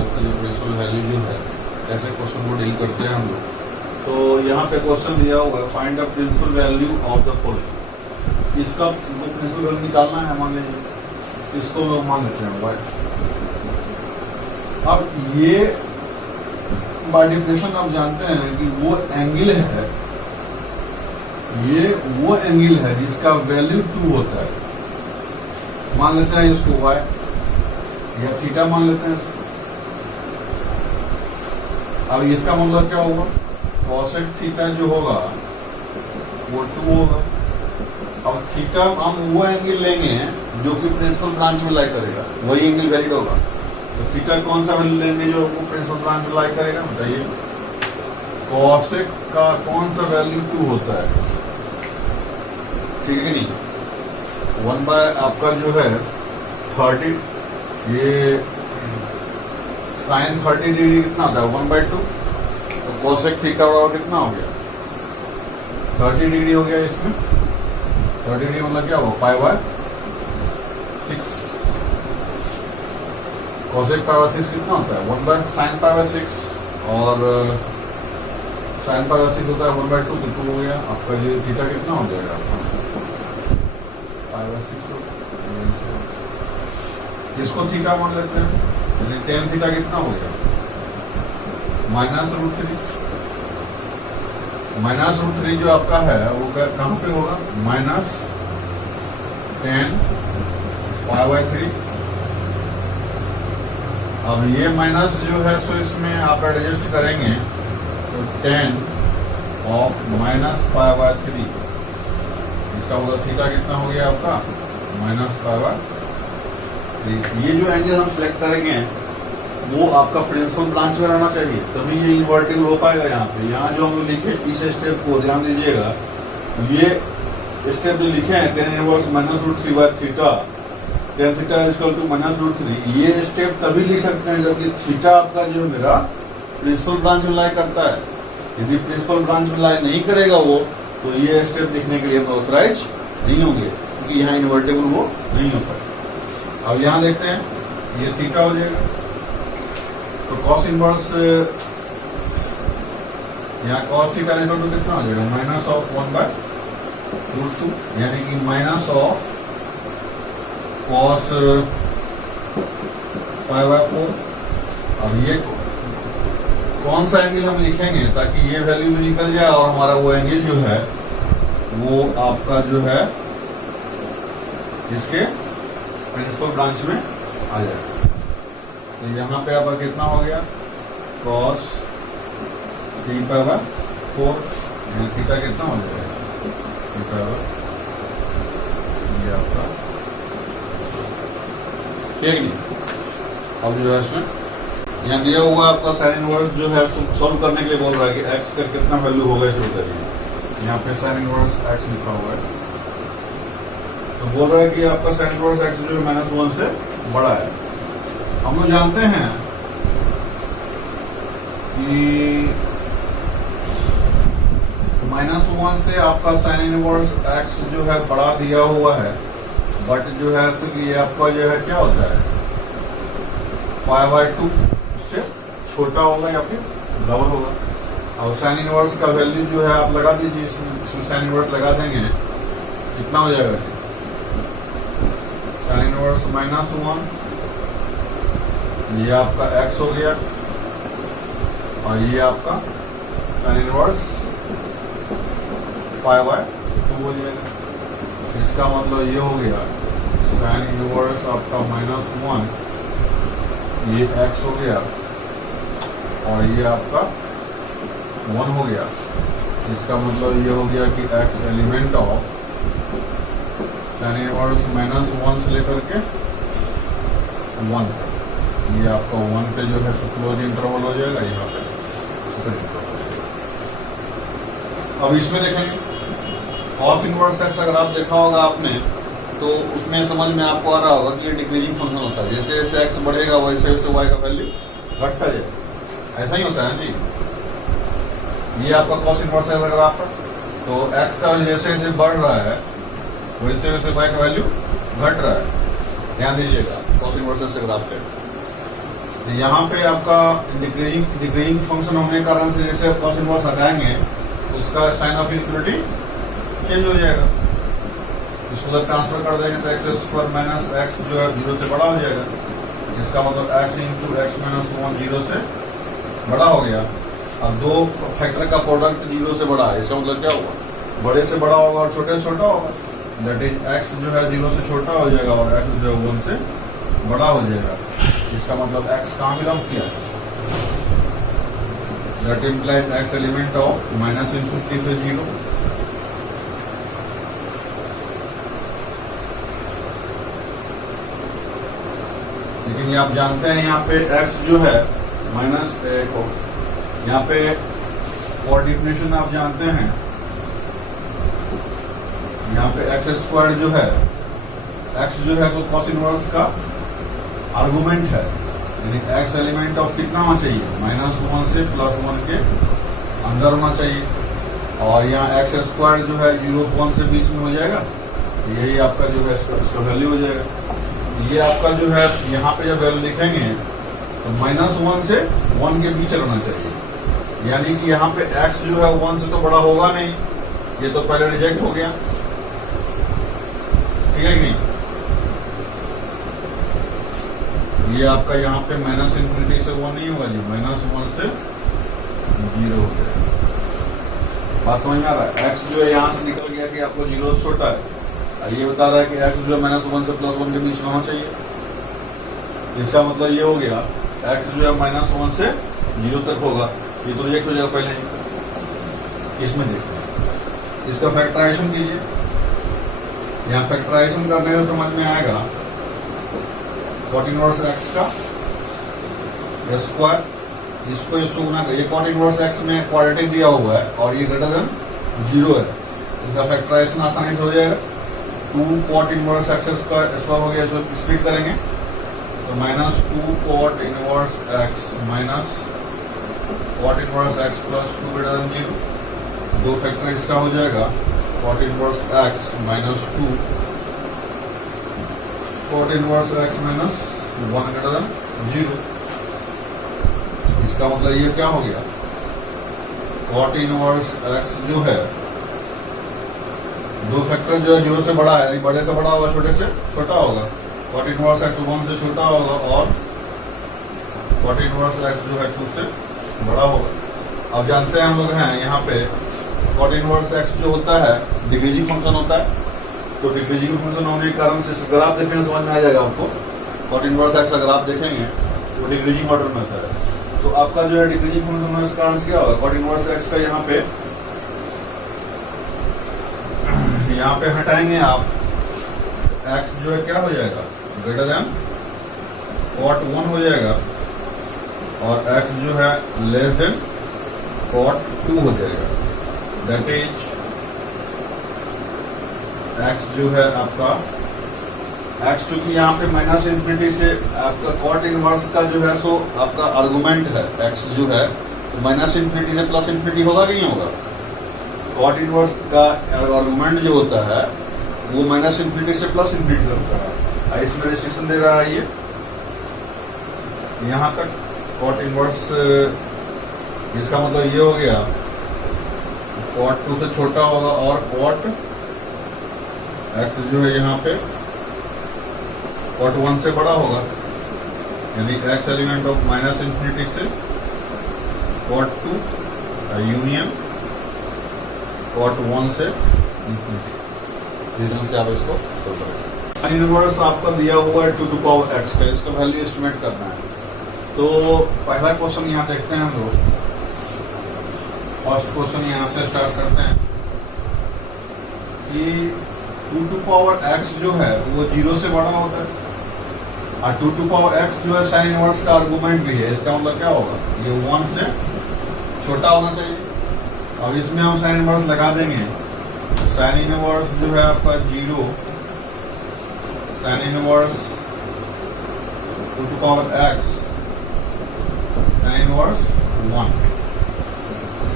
मतलब कि principal value जो है, ऐसे क्वेश्चन को डील करते हैं हम लोग। तो यहाँ पे क्वेश्चन दिया हुआ है find the principal value of the following. इसका प्रिंसिपल वैल्यू निकालना है, मान लीजिए इसको मान लेते हैं y। अब ये बाय डेफिनेशन आप जानते हैं कि वो एंगल है, ये वो एंगल है जिसका वैल्यू 2 होता है। मान लेते हैं इसको y या थीटा मान लेते हैं। अब इसका मतलब क्या होगा, कॉसेक थीटा जो होगा वो 2 होगा। अब थीटा हम वो एंगल लेंगे जो कि प्रिंसिपल ब्रांच में लाई करेगा, वही एंगल वैलिड होगा। तो थीटा कौन सा वैल्यू लेंगे जो वो प्रिंसिपल ब्रांच में लाई करेगा, बताइए। कॉसेक का कौन सा वैल्यू 2 होता है, ठीक है नहीं। 1 बाय आपका जो है 30, ये साइन 30 डिग्री कितना होता है 1/2। तो कॉसेक थीटा बराबर कितना हो गया 30 डिग्री हो गया। इसमें 30 डिग्री मतलब क्या होगा π/6। कॉसेक π/6 कितना होता है 1 बाय साइन π/6 और साइन π/6 होता है 1/2, तो 2 हो गया आपका। ये थीटा कितना हो जाएगा आपका π/6। इसको थीटा मान लेते हैं, यानी tan थीटा कितना हो गया -√3। -√3 जो आपका है वो कहां पे होगा -tan π/3। अब ये माइनस जो है सो इसमें आप एडजस्ट करेंगे तो tan ऑफ -π/3, इसका मतलब थीटा कितना हो गया आपका -π/3। ये जो एंगल हम सिलेक्ट करेंगे वो आपका प्रिंसिपल ब्रांच में रहना चाहिए, तभी ये इन्वर्टेबल हो पाएगा। यहाँ पे यहाँ जो हम लिखे इस स्टेप को ध्यान दीजिएगा, ये स्टेप जो लिखे हैं tan इनवर्स -√3/थीटा, tan थीटा इक्वल टू -√3, ये स्टेप तभी लिख सकते हैं जबकि थीटा आपका जो मेरा प्रिंसिपल ब्रांच में लाई करता है। यदि प्रिंसिपल ब्रांच में लाई नहीं करेगा वो, तो ये स्टेप लिखने के लिए ऑथराइज नहीं होंगे, क्योंकि यहाँ इन्वर्टेबल वो नहीं हो पाएगा। अब यहाँ देखते हैं ये थीटा हो जाएगा, तो कॉस इनवर्स यहाँ कॉस थीटा इक्वल टू कितना हो जाएगा -1/√2, यानी कि -(cos π/4)। अब ये कौन सा एंगल हम लिखेंगे ताकि ये वैल्यू भी निकल जाए और हमारा वो एंगल जो है वो आपका जो है इसके प्रिंसिपल ब्रांच में आ जाए। तो यहाँ पे आपका कितना हो गया cos 3π/4, थीटा कितना हो जाएगा ये आपका, ठीक नहीं। अब जो है इसमें यहाँ दिया हुआ आपका साइन इनवर्स जो है सॉल्व करने के लिए बोल रहा है कि x का कितना वैल्यू होगा शुरू करिए। यहाँ पे साइन इनवर्स x लिखा हुआ है, तो बोल रहा है कि आपका साइन इनवर्स x जो है -1 से बड़ा है। हम लोग जानते हैं कि -1 से आपका साइन इनवर्स x जो है बड़ा दिया हुआ है, बट जो है ये आपका जो है क्या होता है π/2 से छोटा होगा या फिर डबल होगा। और साइन इनवर्स का वैल्यू जो है आप लगा दीजिए, इसमें साइन इनवर्स लगा देंगे कितना हो जाएगा साइन इनवर्स -1, ये आपका x हो गया और ये आपका साइन इनवर्स π/2 हो जाएगा। इसका मतलब ये हो गया साइन इनवर्स आपका -1, ये x हो गया और ये आपका 1 हो गया। इसका मतलब ये हो गया कि x element of sine inverse -1 से लेकर के 1 तक, ये आपका 1 पे जो है तो क्लोज इंटरवल हो जाएगा, यहाँ पे अब इसमें देखेंगे कॉस इनवर्स x अगर आप देखा होगा आपने तो उसमें समझ में आपको आ रहा होगा कि ये डिक्रीजिंग फंक्शन होता है। जैसे जैसे x बढ़ेगा वैसे वैसे y का वैल्यू घटता जाएगा, ऐसा ही होता है जी। ये आपका कॉस इनवर्स है अगर आप, तो x का जैसे जैसे बढ़ रहा है वैसे वैसे y का वैल्यू घट रहा है। ध्यान दीजिएगा कॉस इनवर्स से ग्राफ पे। तो यहाँ पे आपका डिक्रीजिंग फंक्शन होने के कारण से जैसे कॉस इनवर्स हटाएंगे उसका साइन ऑफ इक्वलिटी चेंज हो जाएगा। इसको जब ट्रांसफर कर देंगे तो एक्स स्क्वायर माइनस एक्स जो है 0 से बड़ा हो जाएगा। इसका मतलब एक्स इंटू एक्स माइनस 1 0 से बड़ा हो गया। अब दो फैक्टर का प्रोडक्ट 0 से बड़ा है, इसका मतलब क्या होगा, बड़े से बड़ा होगा और छोटे से छोटा होगा। दैट इज एक्स जो है 0 से छोटा हो जाएगा और एक्स जो है 1 से बड़ा हो जाएगा। इसका मतलब एक्स कहाँ बिलोंग किया है, that implies x element of minus infinity से 0। लेकिन ये आप जानते हैं यहाँ पे x जो है माइनस यहाँ पे और डिफिनेशन आप जानते हैं, यहाँ पे एक्स स्क्वायर जो है x जो है तो कॉस इनवर्स का आर्गुमेंट है, यानी x एलिमेंट ऑफ कितना होना चाहिए, -1 से +1 के अंदर होना चाहिए। और यहाँ एक्स स्क्वायर जो है 0 1 से बीच में हो जाएगा, यही आपका जो है इसका वैल्यू हो जाएगा। ये आपका जो है यहाँ पे जब वैल्यू लिखेंगे तो -1 से 1 के बीच रहना चाहिए, यानी कि यहाँ पे x जो है 1 से तो बड़ा होगा नहीं, ये तो पहले रिजेक्ट हो गया, ठीक है कि नहीं। ये आपका यहाँ पे माइनस इनफिनिटी से 1 नहीं होगा जी, -1 से 0 हो जाएगा। बात समझ में आ रहा है। x जो है यहाँ से निकल गया कि आपको 0 से छोटा है, ये बता रहा है कि x जो है -1 से +1 के बीच में होना चाहिए। इसका मतलब ये हो गया x जो है -1 से 0 तक होगा, ये तो रिजेक्ट हो जाएगा पहले ही। इसमें देखिए, इसका फैक्टराइजेशन कीजिए। यहाँ फैक्टराइजेशन करने से समझ में आएगा cot इनवर्स x का स्क्वायर, इसको इसको गुना कर, ये cot इनवर्स x में क्वाड्रेटिक दिया हुआ है और ये ग्रेटर देन 0 है, इसका फैक्टराइजेशन आसानी से हो जाएगा। 2 cot इनवर्स x का स्क्वायर हो गया, इसको स्प्लिट करेंगे तो -2 cot inverse x minus cot inverse x plus 2 greater than 0, दो फैक्टर इसका हो जाएगा cot inverse x minus 2 cot inverse x minus 1 greater than 0। इसका मतलब ये क्या हो गया, cot इनवर्स x जो है दो फैक्टर जो है 0 से बड़ा है, बड़े से बड़ा होगा छोटे से छोटा होगा। cot इनवर्स x 1 से छोटा होगा और cot इनवर्स x जो है 2 से बड़ा होगा। अब जानते हैं हम लोग हैं यहाँ पे cot इनवर्स x जो होता है डिक्रीजिंग फंक्शन होता है, तो डिक्रीजिंग फंक्शन होने के कारण से अगर आप देखेंगे समझ में आ जाएगा आपको। cot इनवर्स x अगर आप देखेंगे तो डिक्रीजिंग ऑर्डर में होता है, तो आपका जो है डिक्रीजिंग फंक्शन होने के कारण से क्या होगा, cot इनवर्स x का यहाँ पे हटाएंगे आप, x जो है क्या हो जाएगा, ग्रेटर देन cot 1 हो जाएगा और x जो है लेस देन cot 2 हो जाएगा। दैट इज x जो है आपका x, चूंकि यहाँ पे माइनस इनफिनिटी से आपका cot इनवर्स का जो है सो आपका आर्गुमेंट है, x जो है तो माइनस इनफिनिटी से प्लस इनफिनिटी होगा कि नहीं होगा। cot इनवर्स का आर्गुमेंट जो होता है वो माइनस इनफिनिटी से प्लस इनफिनिटी होता है। इसमें रेस्ट्रिक्शन दे रहा है ये यहाँ तक cot इनवर्स, इसका मतलब ये हो गया cot 2 से छोटा होगा और cot x जो है यहाँ पे cot 1 से बड़ा होगा, यानी x element of minus infinity से cot 2 यूनियन cot 1 से इनफिनिटी, से आप इसको साइन इनवर्स आपका दिया हुआ है 2 टू पावर x का, इसका वैल्यू एस्टिमेट करना है। तो पहला क्वेश्चन यहाँ देखते हैं हम लोग, फर्स्ट क्वेश्चन यहाँ से स्टार्ट करते हैं कि 2 टू पावर x जो है वो 0 से बड़ा होता है और 2 टू पावर x जो है साइन इनवर्स का आर्गुमेंट भी है, इसका मतलब क्या होगा, ये 1 से छोटा होना चाहिए। अब इसमें हम साइन इनवर्स लगा देंगे, साइन इनवर्स जो है आपका 0, sine inverse 2 to power x sine inverse 1,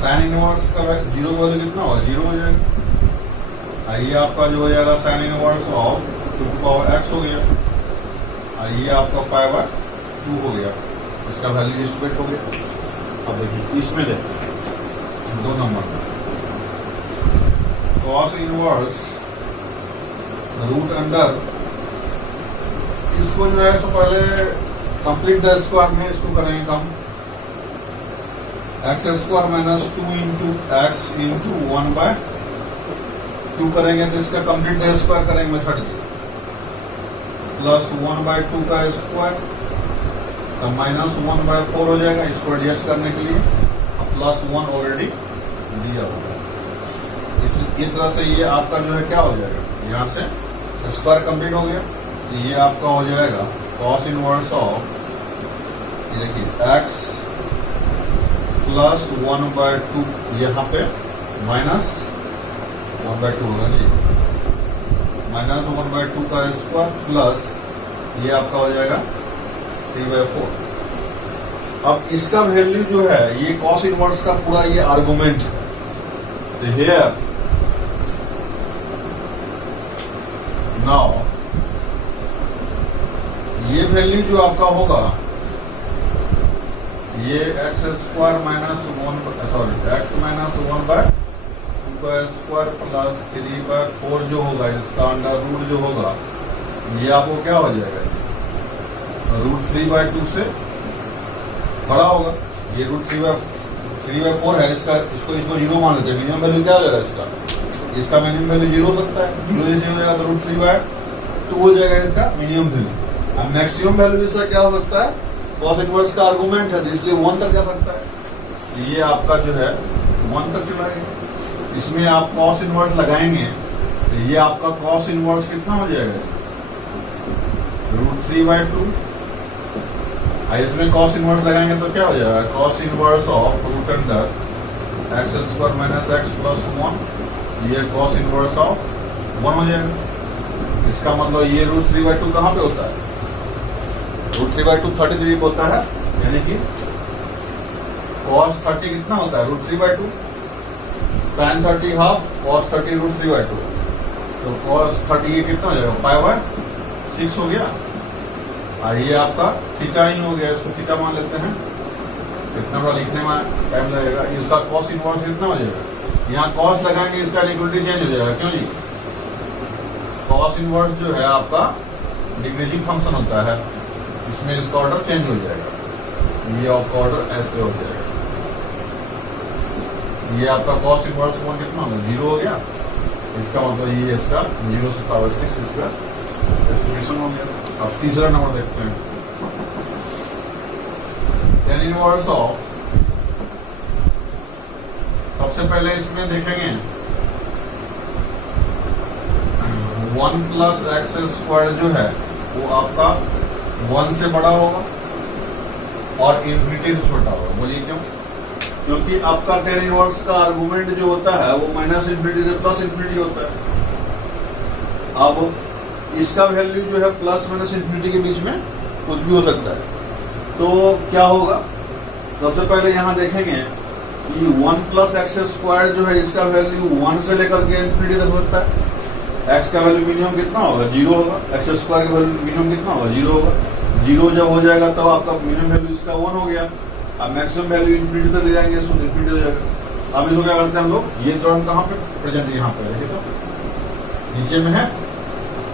sine inverse का 0 वैल्यू कितना होगा, 0 हो जाएगा। ये आपका जो हो जाएगा sine inverse of 2 to power x हो गया, ये आपका पावर 2 हो गया। इसका वैल्यू डिस्ट्रीब्यूट हो गया। अब देखिए इसमें देखिए 2 number cos inverse root under, इसको जो है सो पहले कंप्लीट द स्क्वायर में इसको करेंगे कम, x square minus 2 into x into 1/2 करेंगे तो इसका कंप्लीट द स्क्वायर करेंगे मेथड की, प्लस 1/2 का स्क्वायर तो माइनस 1/4 हो जाएगा इसको एडजस्ट करने के लिए, प्लस 1 ऑलरेडी दिया होगा। इस तरह से ये आपका जो है क्या हो जाएगा, यहाँ से स्क्वायर कंप्लीट हो गया, तो ये आपका हो जाएगा कॉस इनवर्स ऑफ, ये देखिए एक्स प्लस 1/2 यहाँ पे माइनस 1/2 होगा जी, माइनस 1/2 का स्क्वायर प्लस ये आपका हो जाएगा 3/4। अब इसका वैल्यू जो है ये कॉस इनवर्स का पूरा ये आर्गुमेंट है, हियर नाउ ये वैल्यू जो आपका होगा ये x square minus 1 sorry x minus 1/2 का स्क्वायर प्लस 3/4 जो होगा, इसका अंडर रूट जो होगा ये आपको क्या हो जाएगा, रूट 3/2 से बड़ा होगा, ये रूट 3/4 है, इसको 0 मान लेते हैं, मिनिमम वैल्यू क्या हो जाएगा इसका मिनिमम वैल्यू 0 हो सकता है, 0 जैसे हो जाएगा तो रूट 3/2 हो जाएगा इसका मिनिमम वैल्यू। अब मैक्सिमम वैल्यू इसका क्या हो सकता है, कॉस इनवर्स का आर्गुमेंट है इसलिए 1 तक जा सकता है, ये आपका जो है 1 तक चला गया। इसमें आप कॉस इनवर्स लगाएंगे तो ये आपका कॉस इनवर्स कितना हो जाएगा, रूट 3/2। इसमें कॉस इनवर्स लगाएंगे तो क्या हो जाएगा, cos inverse of root under x square minus x plus 1, ये कॉस इनवर्स ऑफ 1 हो जाएगा। इसका मतलब ये रूट 3/2 कहाँ पे होता है, रूट 3/2 33 होता है, यानी कि cos 30 कितना होता है, root 3/2, tan 30 half, cos 30 root 3/2, तो cos 30 ये कितना हो जाएगा, 5/6 हो गया। और ये आपका थीटा ही हो गया, इसको थीटा मान लेते हैं, इतना बड़ा लिखने में टाइम लगेगा। इसका cos इनवर्स कितना हो जाएगा, यहाँ cos लगाएंगे इसका इक्वलिटी चेंज हो जाएगा, क्यों जी, cos इनवर्स जो है आपका डिक्रीजिंग फंक्शन होता है, इसमें इसका ऑर्डर चेंज हो जाएगा, ये आपका ऑर्डर ऐसे हो जाएगा, ये आपका cos इनवर्स 1 कितना होगा, 0 हो गया, इसका मतलब ये इसका 0 से पावर 6 इसका एस्टिमेशन हो गया। अब तीसरा नंबर देखते हैं, tan इनवर्स ऑफ, सबसे पहले इसमें देखेंगे 1 प्लस एक्स स्क्वायर जो है वो आपका 1 से बड़ा होगा और इन्फिनिटी से छोटा होगा। बोलिए क्यों, क्योंकि आपका tan इनवर्स का आर्गुमेंट जो होता है वो माइनस इन्फिनिटी से प्लस इन्फिनिटी होता है। अब इसका वैल्यू जो है प्लस माइनस इन्फिनिटी के बीच में कुछ भी हो सकता है, तो क्या होगा, सबसे पहले यहां देखेंगे कि 1 प्लस एक्स स्क्वायर जो है इसका वैल्यू 1 से लेकर के इन्फिनिटी तक होता है। एक्स का वैल्यू मिनिमम कितना होगा, 0 होगा, एक्स स्क्वायर का वैल्यू मिनिमम कितना होगा, 0 होगा। 0 जब हो जाएगा तो आपका मिनिमम वैल्यू इसका 1 हो गया, अब मैक्सिमम वैल्यू इन्फिनिटी तक ले जाएंगे, इसको इन्फिनिटी हो जाएगा। अब इसको क्या करते हैं हम लोग, ये तुरंत कहाँ पे प्रेजेंट है, यहाँ पे देखिए तो नीचे में है,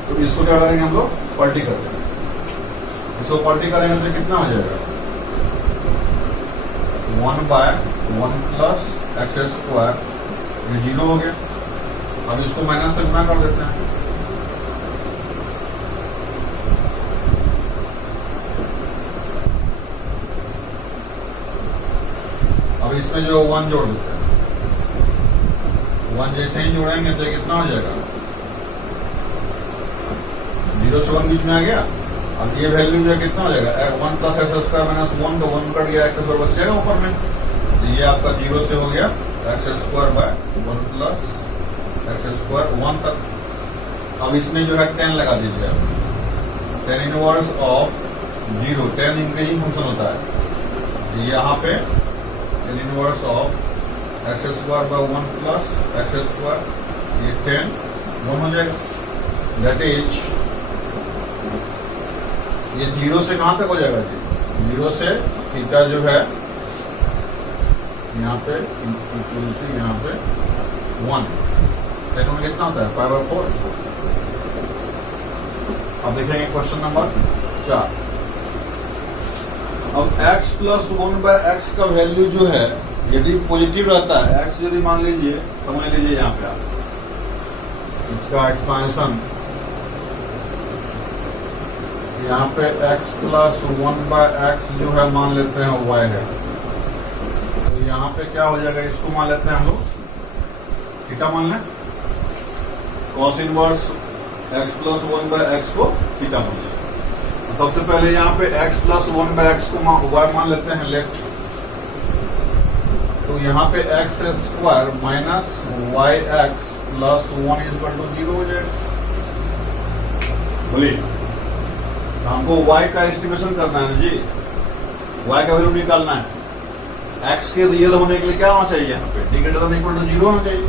तो इसको क्या करेंगे हम लोग, पलटी कर देंगे, इसको पलटी करेंगे तो कितना हो जाएगा, 1/1 प्लस एक्स स्क्वायर, ये 0 हो गया। अब इसको माइनस से गुना कर देते हैं, अब इसमें जो 1 जोड़ देते हैं, 1 जैसे ही जोड़ेंगे तो कितना हो जाएगा, 0 से 1 बीच में आ गया। अब ये वैल्यू जो है कितना हो जाएगा, 1 प्लस एक्स स्क्वायर माइनस 1, तो 1 कट गया, एक्स स्क्वायर बच जाएगा ऊपर में, तो ये आपका 0 से हो गया x square by 1 plus x square 1 तक। अब इसमें जो है 10 लगा दीजिए, tan inverse of 0, tan increasing function होता है, यहाँ पे tan inverse of x square by 1 plus x square, ये 10 1 हो जाएगा, दैट इज ये 0 से कहां तक हो जाएगा जी, 0 से थीटा जो है यहाँ पे यहाँ पे 1 टेन में कितना होता है पाई बाय 4। अब देखेंगे क्वेश्चन नंबर 4। अब x प्लस 1/x का वैल्यू जो है यदि पॉजिटिव रहता है, x यदि मान लीजिए समझ लीजिए यहाँ पे आप इसका एक्सपेंशन यहाँ पे x प्लस 1/x जो है मान लेते हैं y है, तो यहाँ पे क्या हो जाएगा, इसको मान लेते हैं हम लोग थीटा मान लें, cos inverse x plus 1/x को थीटा मान लें। सबसे पहले यहाँ पे x प्लस 1/x को y मान लेते हैं लेफ्ट, तो यहाँ पे x square minus yx plus 1 equal to 0 हो जाएगा। बोलिए हमको y का एस्टिमेशन करना है जी, y का वैल्यू निकालना है। x के रियल होने के लिए क्या होना चाहिए, यहाँ पे t greater than equal to 0 होना चाहिए।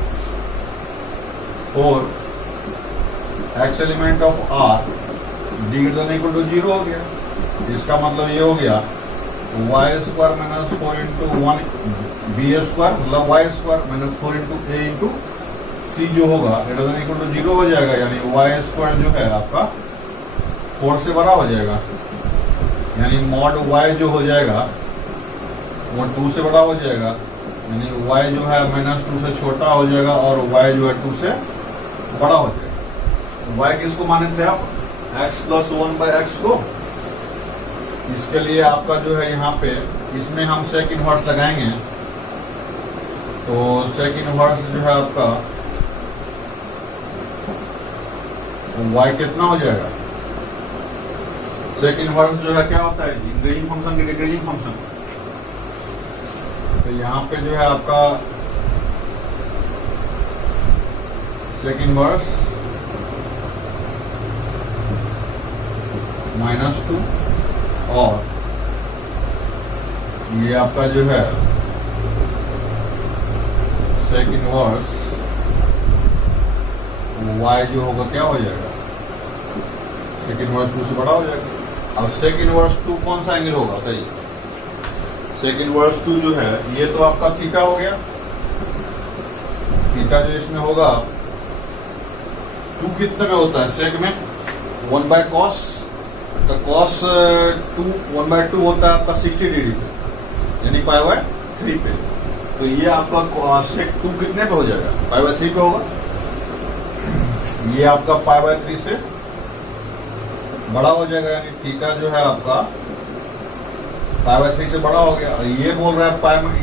और x element of r d greater than equal to 0 हो गया, इसका मतलब ये हो गया y square minus 4 into 1 b square मतलब y square minus 4 into a into c जो होगा ग्रेटर देन इक्वल टू 0 हो जाएगा, यानी y स्क्वायर जो है आपका 4 से बड़ा हो जाएगा, यानी मॉड y जो हो जाएगा वो 2 से बड़ा हो जाएगा, यानी y जो है -2 से छोटा हो जाएगा और y जो है 2 से बड़ा हो जाएगा। y किसको माने थे आप, x प्लस 1/x को। इसके लिए आपका जो है यहाँ पे इसमें हम सेक इनवर्स लगाएंगे, तो सेक इनवर्स जो है आपका y कितना हो जाएगा, सेक इनवर्स जो है क्या होता है, इंक्रीजिंग फंक्शन की डिक्रीजिंग फंक्शन। तो यहाँ पे जो है आपका सेक इनवर्स -2 और ये आपका जो है सेक इनवर्स y जो होगा क्या हो जाएगा, सेक इनवर्स 2 से बड़ा हो जाएगा। अब सेक इनवर्स 2 कौन सा एंगल होगा बताइए, सेक इनवर्स 2 जो है ये तो आपका थीटा हो गया, थीटा जो इसमें होगा 2 कितने में होता है सेक में 1/cos, तो cos 1/2 होता है आपका 60 डिग्री पे, यानी π/3 पे। तो ये आपका सेक 2 कितने पे हो जाएगा, π/3 पे होगा, ये आपका π/3 से बड़ा हो जाएगा, यानी थीटा जो है आपका π/3 से बड़ा हो गया। और ये बोल रहा है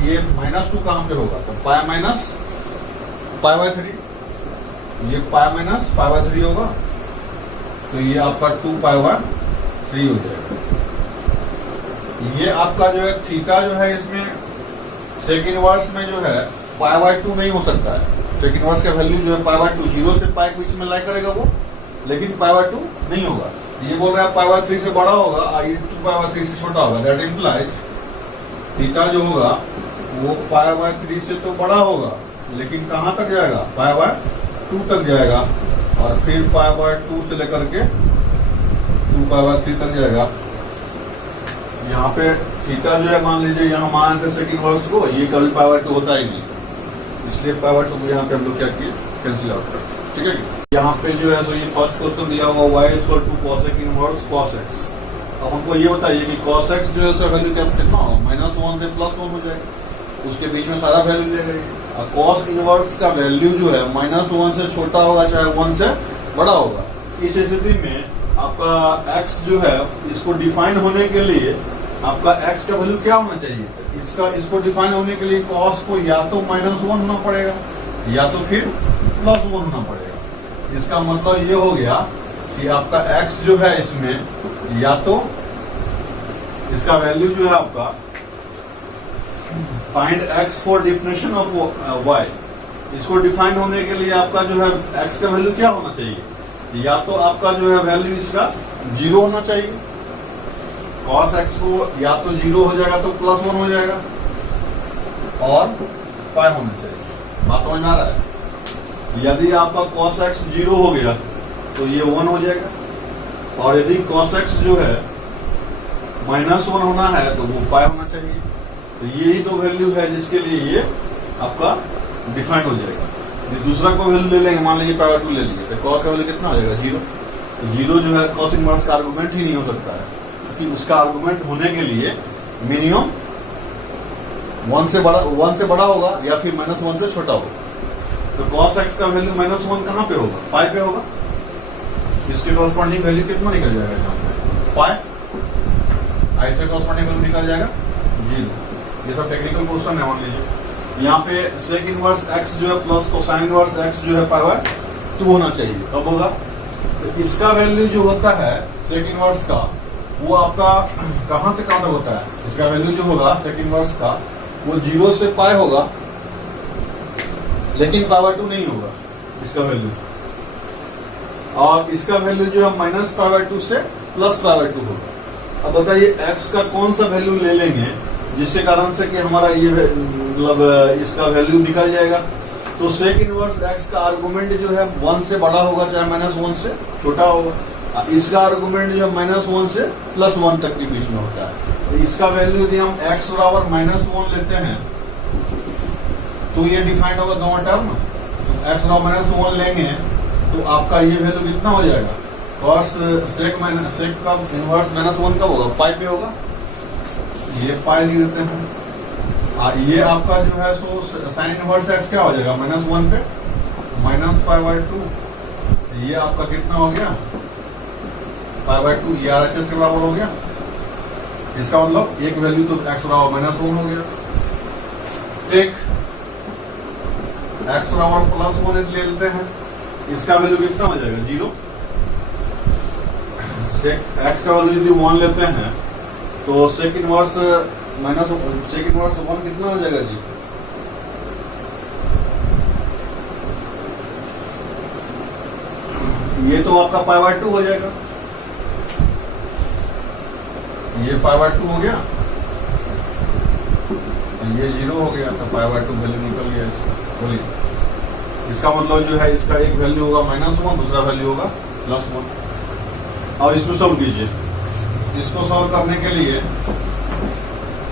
ये -2 कहां पे होगा, तो π माइनस π/3, ये π माइनस π/3 होगा, तो ये आपका 2π/3 हो जाएगा। ये आपका जो है थीटा जो है इसमें सेक इनवर्स में जो है π/2 नहीं हो सकता है, सेक इनवर्स का वैल्यू जो है π/2 0 से π के बीच में लाई करेगा वो, लेकिन π/2 नहीं होगा। ये बोल रहा है π/3 से बड़ा होगा, ये 2π/3 से छोटा होगा, दैट इंप्लाइज थीटा जो होगा वो π/3 से तो बड़ा होगा, लेकिन कहां तक जाएगा, π/2 तक जाएगा, और फिर π/2 से लेकर के 2π/3 तक जाएगा। यहाँ पे थीटा जो है मान लीजिए यहाँ मान थे सेक इनवर्स को, ये कभी π/2 होता ही नहीं, इसलिए π/2 को यहाँ पे हम लोग क्या किए, कैंसिल आउट कर, ठीक है। यहाँ पे जो है तो ये फर्स्ट क्वेश्चन दिया हुआ y equal to cosec inverse cos x। अब हमको ये बताइए कि cos x जो है सर वैल्यू कितना होगा, -1 से +1 हो जाएगा, उसके बीच में सारा वैल्यू ले गई। और cos इनवर्स का वैल्यू जो है -1 से छोटा होगा चाहे 1 से बड़ा होगा। इस स्थिति में आपका x जो है इसको डिफाइन होने के लिए आपका x का वैल्यू क्या होना चाहिए, इसको डिफाइन होने के लिए cos को या तो -1 होना पड़ेगा या तो फिर +1 होना पड़ेगा। इसका मतलब ये हो गया कि आपका x जो है इसमें या तो इसका वैल्यू जो है आपका find x for definition of y, इसको डिफाइन होने के लिए आपका जो है x का वैल्यू क्या होना चाहिए, या तो आपका जो है वैल्यू इसका 0 होना चाहिए, cos x को या तो 0 हो जाएगा तो +1 हो जाएगा, और पाई होना चाहिए। बात समझ में आ रहा है, यदि आपका cos x 0 हो गया तो ये 1 हो जाएगा, और यदि cos x जो है -1 होना है तो वो पाई होना चाहिए। तो यही दो वैल्यू है जिसके लिए ये आपका डिफाइंड हो जाएगा। ये दूसरा को वैल्यू ले लेंगे, मान लीजिए पावर 2 ले लीजिए, तो कॉस का वैल्यू कितना हो जाएगा 0। तो 0 जो है कॉस इनवर्स का आर्गूमेंट ही नहीं हो सकता है, क्योंकि उसका आर्गूमेंट होने के लिए मिनिमम 1 से बड़ा होगा या फिर -1 से छोटा होगा। तो cos x का वैल्यू -1 कहाँ पे होगा, पाई पे होगा। इसके कॉरस्पॉन्डिंग वैल्यू कितना निकल जाएगा यहाँ पे, पाई। आई से कॉरस्पॉन्डिंग वैल्यू निकल जाएगा 0। ये सब टेक्निकल क्वेश्चन है। मान लीजिए यहाँ पे सेक इनवर्स x जो है प्लस कोसाइन इनवर्स x जो है पावर 2 होना चाहिए, कब होगा। तो इसका वैल्यू जो होता है सेक इनवर्स का, वो आपका कहां से कहां तक होता है। इसका वैल्यू जो होगा सेक इनवर्स का वो 0 से पाई होगा, लेकिन पावर 2 नहीं होगा इसका वैल्यू। और इसका वैल्यू जो है माइनस पावर 2 से प्लस पावर 2 होगा। अब बताइए x का कौन सा वैल्यू ले लेंगे जिससे कारण से कि हमारा ये मतलब इसका वैल्यू निकल जाएगा। तो सेक इनवर्स x का आर्गुमेंट जो है 1 से बड़ा होगा चाहे -1 से छोटा होगा। इसका आर्गुमेंट जो है -1 से +1 तक के बीच में होता है। तो इसका वैल्यू यदि हम x बराबर -1 लेते हैं तो ये डिफाइंड होगा दोनों टर्म। x बराबर -1 लेंगे तो आपका ये वैल्यू कितना हो जाएगा, कॉस सेक का इनवर्स -1 कब होगा, पाई पे होगा। ये पाई लिख देते हैं। ये आपका जो है सो साइन इनवर्स x क्या हो जाएगा, -1 पे -π/2। ये आपका कितना हो गया, π/2। ये RHS के बराबर हो गया। इसका मतलब एक वैल्यू तो x बराबर -1 हो गया, एक x बराबर +1 ले लेते हैं। इसका वैल्यू कितना हो जाएगा 0। x का वैल्यू यदि 1 लेते हैं तो सेक इनवर्स सेक इनवर्स 1 कितना हो जाएगा जी, ये तो आपका π/2 हो जाएगा। ये π/2 हो गया, ये 0 हो गया, तो π/2 वैल्यू निकल गया इसका। बोलिए, इसका मतलब जो है इसका एक वैल्यू होगा -1, दूसरा वैल्यू होगा +1। अब इसको सॉल्व कीजिए। इसको सॉल्व करने के लिए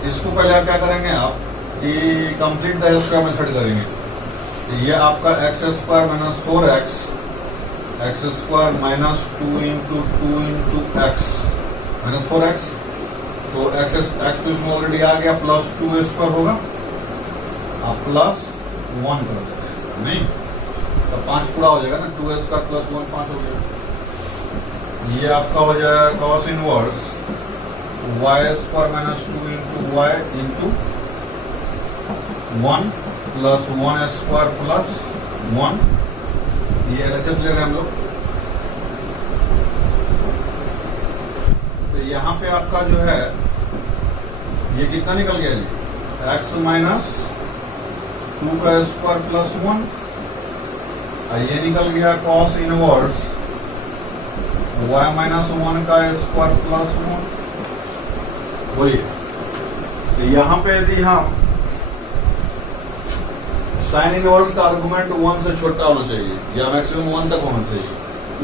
इसको पहले आप क्या करेंगे, आप कि कंप्लीट द स्क्वायर मेथड करेंगे। तो ये आपका x² - 4x x² - 2 × 2 × x -4x। तो x तो इसमें ऑलरेडी आ गया, +2² होगा, आप +1 कर देते हैं, नहीं तो 5 पूरा हो जाएगा ना, 2² + 1 5 हो गया। ये आपका हो जाएगा cos इनवर्स y² - 2 × y × 1 + 1² + 1। ये LHS ले रहे हैं हम लोग। तो यहाँ पे आपका जो है ये कितना निकल गया जी, x - 2² + 1। ये निकल गया cos इनवर्स y - 1² + 1। वही तो यहाँ पे यदि हम साइन इनवर्स का आर्गुमेंट 1 से छोटा होना चाहिए या मैक्सिमम 1 तक होना चाहिए,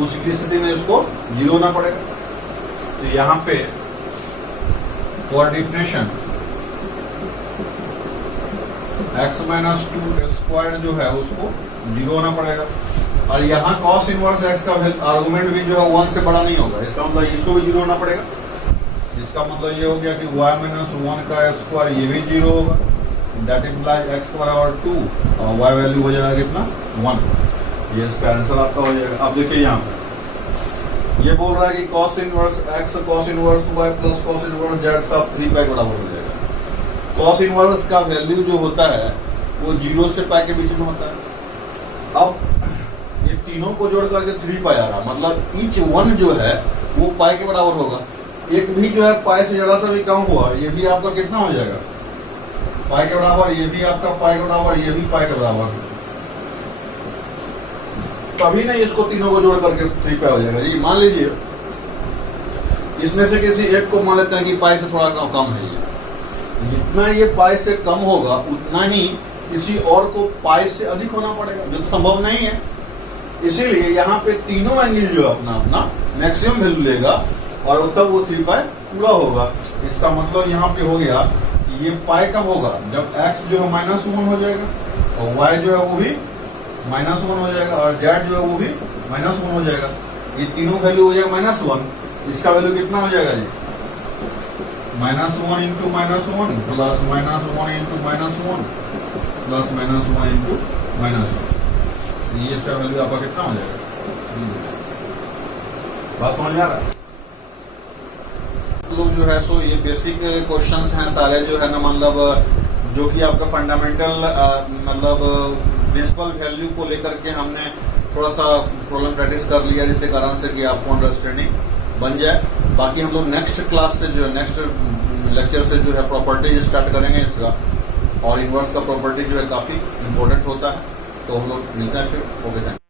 उसकी स्थिति में इसको 0 होना पड़ेगा। तो यहाँ पे फॉर डिफिनेशन x - 2² जो है उसको 0 होना पड़ेगा। और यहाँ cos इनवर्स x का आर्गुमेंट भी जो है 1 से बड़ा नहीं होगा, इसका मतलब इसको भी 0 होना पड़ेगा। इसका मतलब ये हो गया कि y - 1² ये भी 0 होगा। दैट इम्प्लाइज x बराबर 2 और y वैल्यू हो जाएगा कितना 1। ये इसका आंसर आपका हो जाएगा। अब देखिए यहाँ पे ये बोल रहा है कि cos inverse x cos inverse y + cos inverse z सब 3 पाई बराबर हो जाएगा। cos इनवर्स का वैल्यू जो होता है वो 0 से पाई के बीच में होता है। अब ये तीनों को जोड़ करके 3 पाई आ रहा, मतलब ईच 1 जो है वो पाई के बराबर होगा। एक भी जो है पाई से जरा सा भी कम हुआ, ये भी आपका कितना हो जाएगा पाई के बराबर, ये भी आपका पाई के बराबर, ये भी पाई के बराबर। तभी नहीं इसको तीनों को जोड़ करके 3 पाई हो जाएगा जी। मान लीजिए इसमें से किसी एक को मान लेते हैं कि पाई से थोड़ा कम है, ये जितना ये पाई से कम होगा उतना ही किसी और को पाई से अधिक होना पड़ेगा, जो संभव नहीं है। इसीलिए यहाँ पे तीनों एंगल जो है अपना अपना मैक्सिमम वैल्यू लेगा और तब वो 3 पाई पूरा होगा। इसका मतलब यहाँ पे हो गया कि ये पाई कब होगा, जब x जो है -1 हो जाएगा और y जो है वो भी -1 हो जाएगा और z जो है वो भी -1 हो जाएगा। ये तीनों वैल्यू हो जाएगा -1। इसका वैल्यू कितना हो जाएगा जी, -1 into -1 plus -1 into -1 plus -1 into -1। ये इसका वैल्यू आपका कितना हो जाएगा? बात समझ में आ रहा है? लोग जो है सो ये बेसिक क्वेश्चंस हैं सारे जो है ना, मतलब जो कि आपका फंडामेंटल मतलब प्रिंसिपल वैल्यू को लेकर के हमने थोड़ा सा प्रॉब्लम प्रैक्टिस कर लिया, जिसके कारण से कि आपको अंडरस्टैंडिंग बन जाए। बाकी हम लोग नेक्स्ट क्लास से जो है, नेक्स्ट लेक्चर से जो है प्रॉपर्टीज स्टार्ट करेंगे इसका, और इनवर्स का प्रॉपर्टी जो है काफी इंपॉर्टेंट होता है। तो हम लोग मिलते हैं फिर। Okay, thank you.